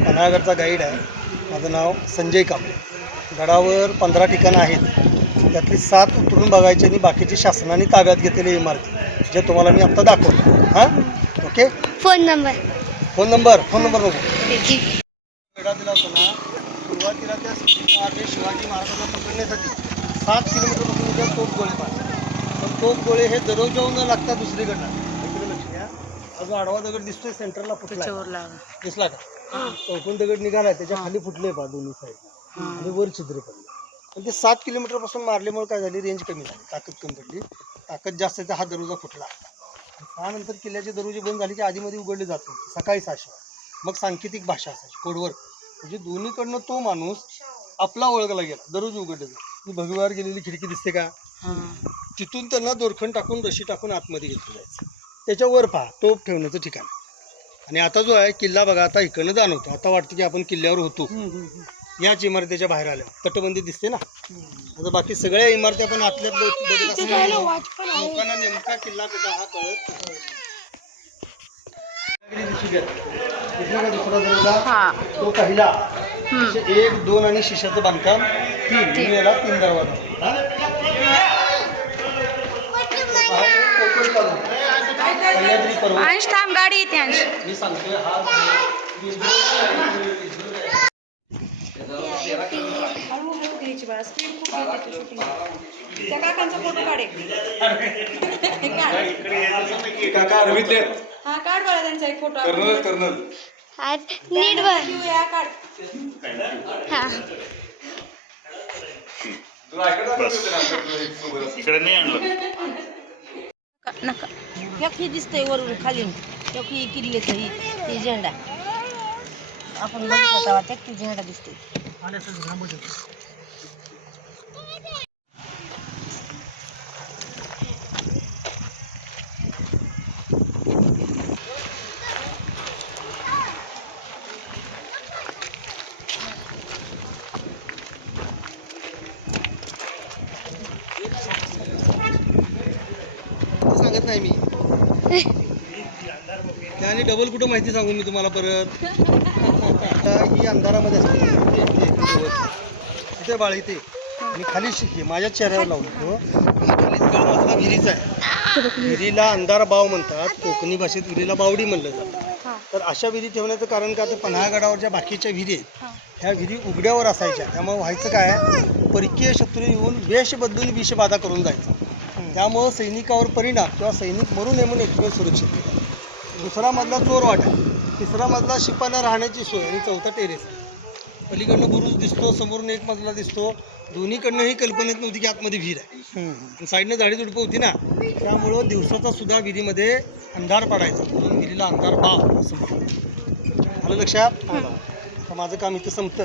पन्हाळगडचा guide आहे. माझं नाव संजय कांबळे. गडावर 15 ठिकाणं आहेत. त्यातली 7 उतरून बघायची आणि बाकीची शासनाने ताब्यात घेतलेली इमारती जे तुम्हाला मी आत्ता दाखवतो. हां, ओके. फोन नंबर नको. गडा दिला होता ना, सुरुवातीला त्या शिवाजी महाराजांना पकडण्यासाठी 7 किलोमीटरपासून उद्या तोफगोळे पाहिजे. पण तोफगोळे हे दररोज न लागता दुसरीकडनं. इकडे लक्ष द्या. अजून आडवा दगड दिसतोय सेंटरला फुटला, दिसला का? चौकोन दगड निघालाय, त्याच्या खाली फुटले पहा दोन्ही साईड आणि वर छिद्र पडले. पण ते 7 किलोमीटरपासून मारल्यामुळे काय झाली, रेंज कमी झाली, ताकद कमी पडली. ताकद जास्त आहे तर हा दरवाजा फुटला. त्यानंतर किल्ल्याचे दरवाजे बंद झाले की आधीमध्ये उघडले जातो सकाळी 6:00. मग सांकेतिक भाषा असायची, कोडवर. म्हणजे दोन्हीकडनं तो माणूस आपला ओळखला गेला. दररोज उघडले जातो. भगवीवर गेलेली खिडकी दिसते का? तिथून त्यांना दोरखंड टाकून रशी टाकून आतमध्ये घेतलं जायचं. त्याच्यावर पहा तोफ ठेवण्याचं ठिकाण. आणि आता जो आहे किल्ला बघा, आता इकडनं जाणवतो. आता वाटतं की आपण किल्ल्यावर होतो. याच इमारतीच्या बाहेर आल्या तटबंदी दिसते ना. आता बाकी सगळ्या इमारती आपण आतल्यात लोकांना नेमका किल्ला कुठं हा कळत दुसरा दरवाजा तो पहिला. 1, 2 आणि शिशाचं बांधकाम 3. याला 3 दरवाजा. गाडी येते मी सांगतोय हा त्या काकांचा फोटो काढे. काका रवीतले हा काढ बघा त्यांचा एक फोटो. कर्नल नीट या काढ. इकडे नाही आणलं. नका ही दिसतंय वरून खाली ही किल्ल्याचा ही झेंडा आपण बघितला तेव्हा त्या झेंडा दिसतोय. सांगत नाही मी. त्याने डबल कुठं माहिती सांगू मी तुम्हाला परत. आता ही अंधारामध्ये असते तिथे बाळ इथे मी खाली शिकली माझ्या चेहऱ्यावर लावतो. खाली तळमजला विहिरीचा आहे. विहिरीला अंधार बाव म्हणतात. कोकणी भाषेत विहिरीला बावडी म्हणलं जातं. तर अशा विहिरी ठेवण्याचं कारण का, तर पन्हाळगडावरच्या बाकीच्या विहिरी आहेत ह्या विहिरी उघड्यावर असायच्या. त्यामुळे व्हायचं काय, परकीय शत्रू येऊन वेश बदलून विषबाधा करून जायचा. त्यामुळं सैनिकावर परिणाम किंवा सैनिक मरू नये म्हणून एकमेव सुरक्षित केलं. दुसरा मधला चोर वाट आहे. तिसरा मजला शिपायाला राहण्याची सोय आणि 4था टेरेस. पलीकडनं बुरुज दिसतो, समोरून एक मजला दिसतो. दोन्हीकडनं ही कल्पनेत नव्हती की आतमध्ये विहीर आहे. साईडनं झाडी झुडपं होती ना, त्यामुळं दिवसाचा सुद्धा विहिरीमध्ये अंधार पडायचा. म्हणून विहिरीला अंधार बाव असं म्हणतात. आलं लक्षात? तर माझं काम इथं संपतं.